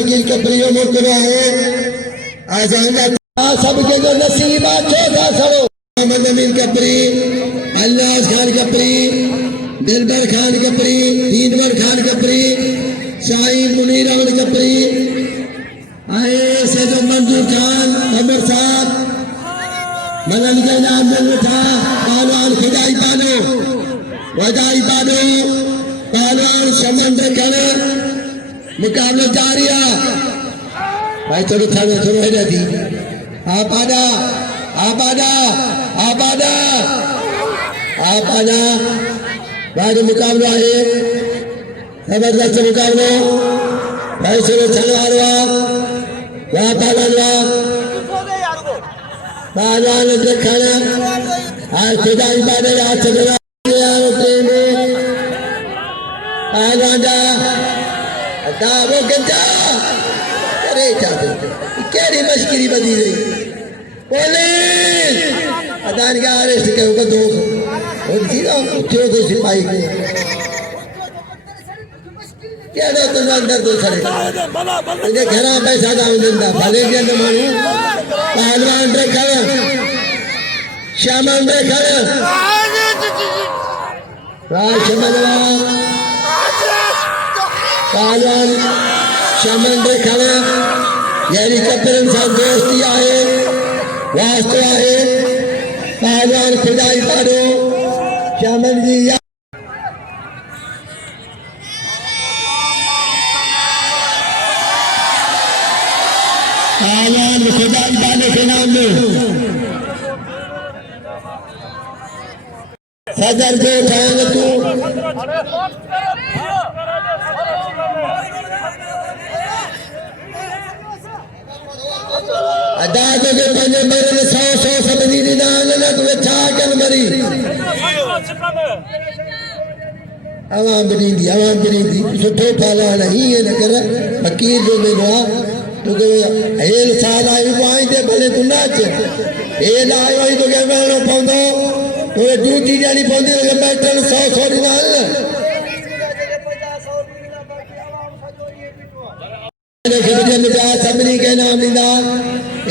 वकील के प्रियो मुकरो है आजाना सबके जो नसीबा चौथा सरो मोहम्मद अमीन कपरी, अल्लाह खान कपरी, दिलबर खान कपरी, दीनवर खान कपरी, शाही मुनीर अहमद कपरी, आए सैद मंजूर खान अमर साहब, मलन के नाम में था पहलवान खुदाई पालो, वदाई पालो, पहलवान समंदर करे मुकाबला जारिया भाई चलो थाने चलो है दी आप आना आप आना आप आना आप आना भाई मुकाबला है जबरदस्त मुकाबला भाई चलो चलवारवा वहाँ पहलवान देखना आज खुदाई पाने आज चलवा वो गंजा अरे क्या मशकरी बदी रही पुलिस अदान का अरेस्ट करूँगा दो सिपाही को क्या दो तुम अंदर दो सड़े इन्हें घरा पैसा दाम दिंदा भले के अंदर मानू पहलवान रे खड़ा श्यामन रे खड़ा राशमनवा पहलवान श्यामन रे खड़ा यानी कपरन साहब दोस्ती आए वास्तव आए पहलवान खुदाई पारो श्यामन जी पहलवान खुदाई पाने के नाम में सदर जो ठान तू अदा जो के पंजे मरे 100 सबनी दी दान ना तू छा कन मरी आवाम बनींदी सुठो पाला नहीं है न कर फकीर जो मिलवा तो के हेल साल आई वाई दे भले तू नाच हेल आई तो के वेणो पौंदो तो ड्यूटी जानी पौंदी तो बैठल 100 दी दान सबनी के नाम लींदा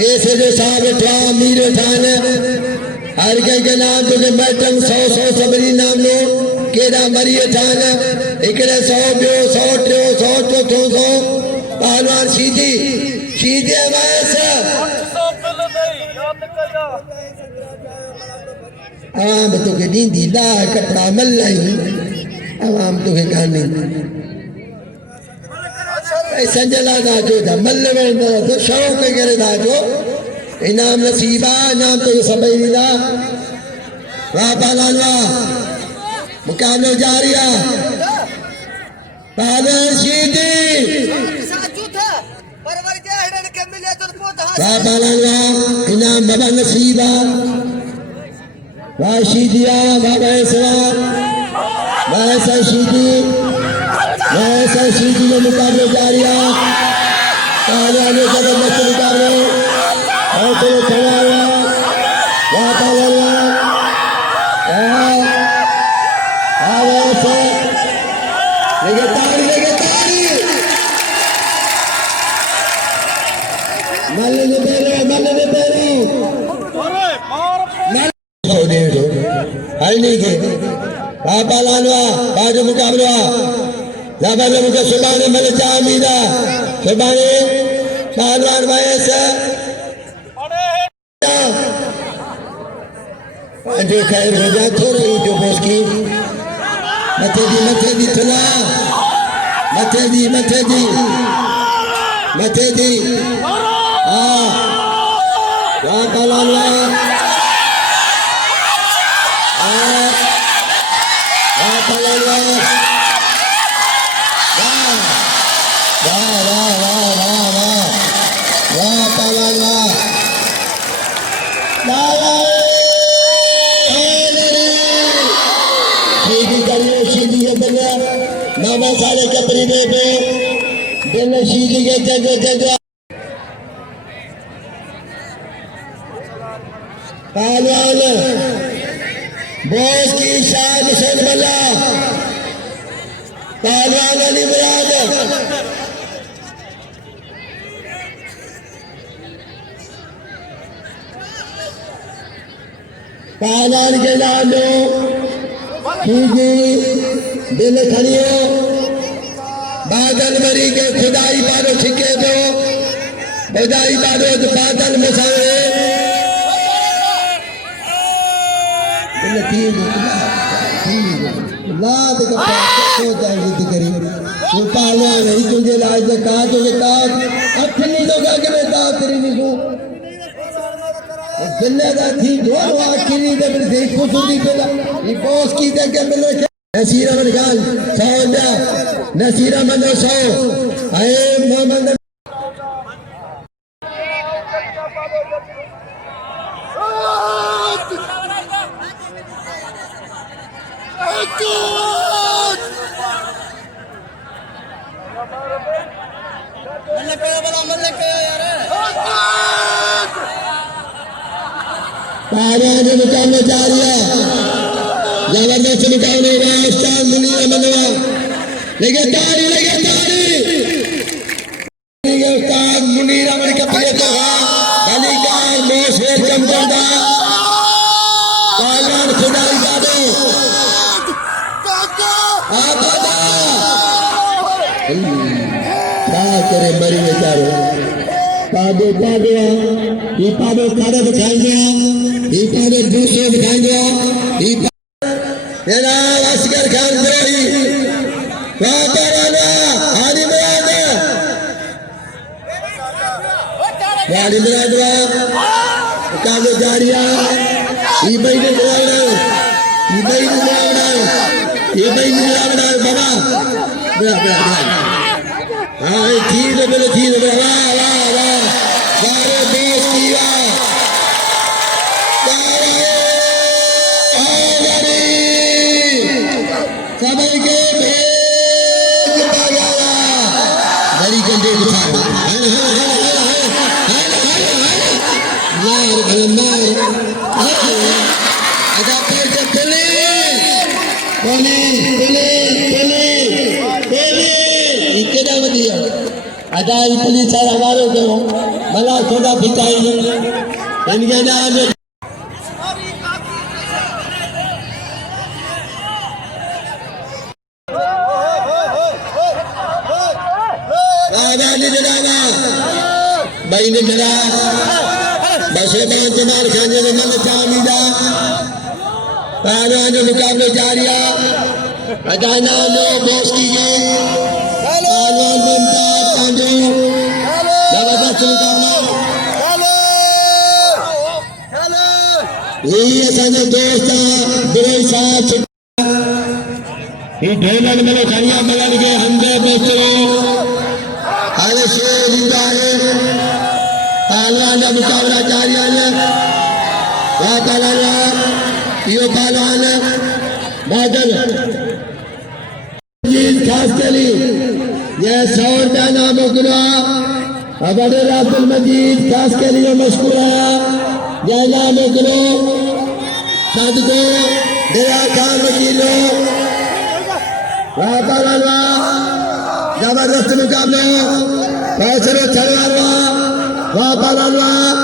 ऐसे जो साहब उठा मीर उठान हर के नाम तो बैठन 100 सबनी नाम लो केड़ा मरी उठान एकड़े 100 बियो 100 टियो 100 चौथो 100 पहलवान सीधी वैस आवाम तो के दींदी ला कपड़ा मल्लाई आवाम तो के कानी संजला दाजो था मल्ले में तो शौक के करे दाजो इनाम नसीबा इनाम तो सबई नीदा वाह पालानवा मुकाबला जारिया पहलवान सीधी वाह पालानवा इनाम बाबा नसीबा वाह सीधिया बाबा ऐसा वाह ऐसा सीधी वैसा सीधी में मुकाबले जारिया पहलवान ने जबरदस्त मुकाबले और चलो खड़ा हुआ वहाँ पहलवान वैसे लेके तारी मल्ले ने पेरी हल नहीं के पहलवान बाजू मुकाबला ज़बरदस्त मुझे सुबाने मले जामीदा सुबाने पहलवान वैस जो खैर हो जा थोड़े जो बोस की मथे दी थला मथे दी हाँ वहाँ पहलवान सारे कपड़ी दे पे दिल सीधी के जगह पहलवान बॉस की शान हुसैन मल्ला पहलवान अली मुराद पहलवान के नाम दिल खड़ियो बादल मरी के खुदाई बारो छिके दो खुदाई बारो बादल मसाए लाद का तो जाएगी करी वो पहलवान है तुझे लाज ने कहा तुझे कहा अपनी लोग आगे में कहा तेरी नहीं को जिले का थी जोर आखिरी दे मेरे देखो सुनी पेला ये बॉस की दे के मिले नसीर अहमद खान सौ नसीर अहमद 100 आए मोहम्मद पहलवान मुकाबले जारी है जबरदस्त मुकाबले उस्ताद मुनीर अहमद लेके तारी उस्ताद मुनीर अहमद का प्रिय अलीकार मोस्ट वेलकम करता पहलवान खुदाई बादो करे मरी बेचारो पादो ये पादो खाड़े बिठाएंगे ये पादो दूसरे बिठाएंगे ये तेरा असगर खान द्रोही वातावरण हारी मुराद कालो जारिया ये महीने बाबा हाँ ठीक है बोले ठीक है वाह वाह वाह सारे देश की सभी के भेज बड़ी कंधे अदाई पुलिस है हमारे को भला थोड़ा भिकाई इनके नाम भाई ने मेरा बसे बांध मार खाने में मन चामीदा पहलवान मुकाबले जारिया अदाना लो बॉस की पहलवान मुमताज पांडे जबरदस्त मुकाबला यही असांजो दोस्त बिरई साहब ये ढोलन में खड़िया मिलन के हमदे बेचरो हर शेर जिंदा है पहलवान का मुकाबला जारी है वह पहलवान यो पहलवान बादल खास के लिए यह 100 रुपया नाम उगला अबड़े अब्दुल मजीद खास के लिए मशहूर है यह नाम उगलो सदको दया खान वकीलो वह पहलवान जबरदस्त मुकाबले फैसलो छड़वारवा वह पहलवान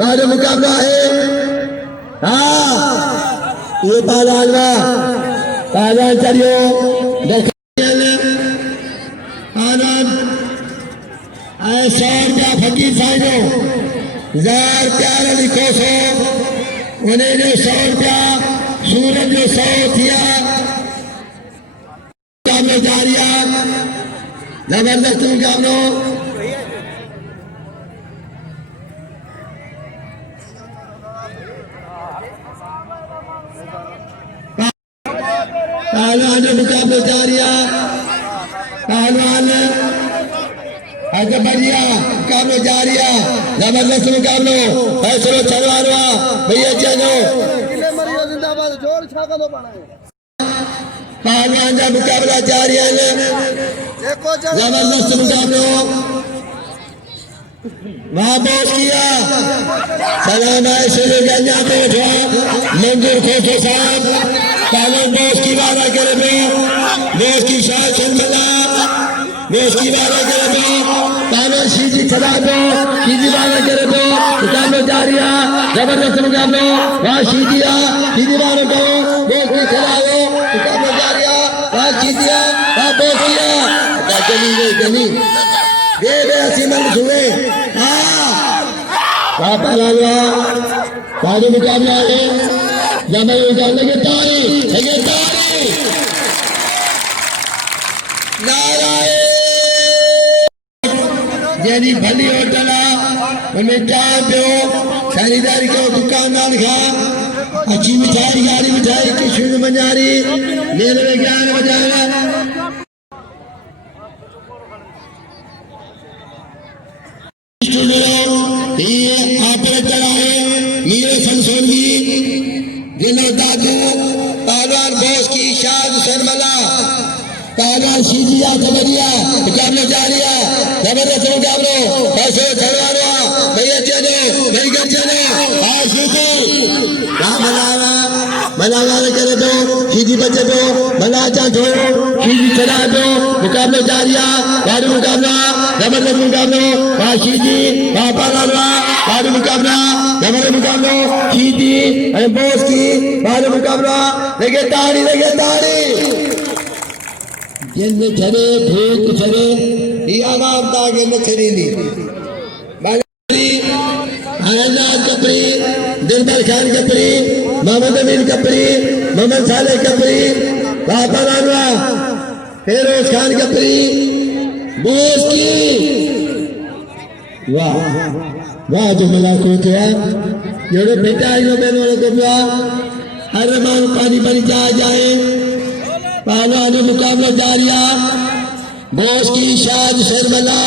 वह मुकाबला है हाँ ये पहलवान चढ़ियो आनंद 100 रुपया फकीर साइनो जार प्यार लिखो सो उन्हें 100 रुपया सूरज जो 100 थिया मुकाबलो जारिया जबरदस्त मुकाबलो पहलवान मुकाबले जारिया पहलवान बढ़िया मुकाबले जारिया जबरदस्त मुकाबलो फैसलो छड़वारवा भैया चलो पहलवान का मुकाबला जारी है जबरदस्त मुकाबलो वहाँ बॉस किया सलाम है शुरू गंजा पे उठा मंजूर खोसो साहब पहले बॉस की वादा करे बॉस की शासन मिला बेस्की वाला करे दो ताना शीजी खड़ा दो शीजी वाला करे दो मुकाबला जारिया जबरदस्त मुकाबला वहाँ शीजिया शीजी वाला दो बेस्की खड़ा दो मुकाबला जारिया वहाँ शीजिया वहाँ बेस्किया गनी ये बेसी मन सुने वहाँ पहला हुआ बाजू मुकाबला है जब लगे तारी यानी भली होटल उनमें चाय पियो खरीदारी करो दुकानदार खा अच्छी मिठाई गाड़ी मिठाई किशोर मंजारी मेले में 11 बजा ऑपरेटर आए मीरे संसोनी जिन्हों दादू पहलवान बोस की शाद शर्मला पहलवान शीजिया खबरिया मुकाबला जारिया जबरदस्त मुकाबलो पैसे छड़वानो भैया चलो नहीं कर चलो आशीती मनावा करे दो शीजी बचे दो मना चाचो शीजी चला दो मुकाबला जारिया गाड़ी मुकाबला जबरदस्त मुकाबलो वहाँ शीजी वहाँ पाला गाड़ी मुकाबला जबरदस्त मुकाबलो शीजी बोस की गाड़ी मुकाबला लगे ताड़ी जिन छड़े भूत छड़े ये आराम दागे न छड़ीली आजाद कपरी दिलबर खान कपरी मोहम्मद अमीन कपरी मोहम्मद साले कपरी बाबा लालवा फेरोज खान कपरी बोस की वाह जो मला को थे जोड़े बेटा आइलो बहनों को बुआ हर मान पानी जाए पहलवान मुकाबला जारिया बोस की शाद शर्मला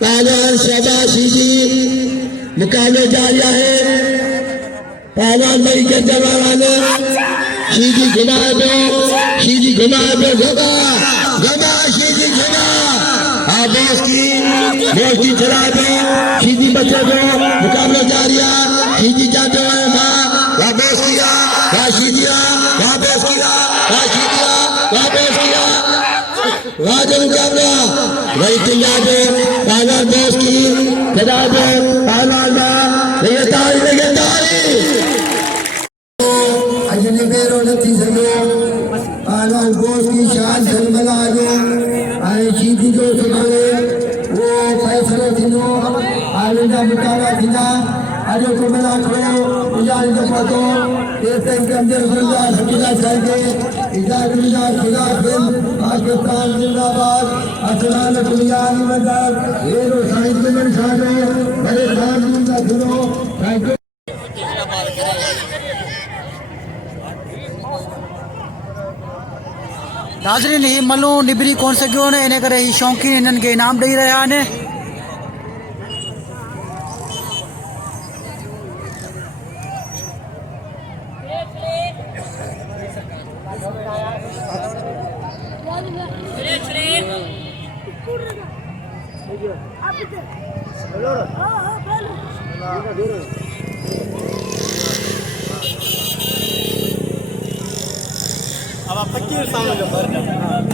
पहलवान शाबाशी जी मुकाबला जारिया है पहलवान मई के जवान शीजी घुमा दो घुमा शीजी घुमा बोस की चला दो शीजी बचा दो मुकाबला जारिया शीजी जाते हैं माँ वहाँ बोस किया वहाँ शीजिया वहाँ बोस किया राजा मुकाबला वही चिल्ला दो पहलवान बोस की खड़ा दो पहलवान लगे तारी अजने बेरो नहीं सको पहलवान बोस की शान शर्मला दो आए शीधी जो सुनाए वो फैसला थिनो आलूदा मुकाबला थिना आजो को मिला करो उजाल के पतो ऐसे कंजर खुदा सकिला चाहिए इजाज़त खुदा फिर पाकिस्तान जिंदाबाद असलान कुलियानी मदद ये रो साइड में सारे बड़े खान का सुनो नाज़रीन ही मलू निबरी कोन सकियो ने इन करे ही शौकीन इन्हनि खे इनाम ॾेई रहिया आहिनि अब आप फकीर सामने जो कर रहा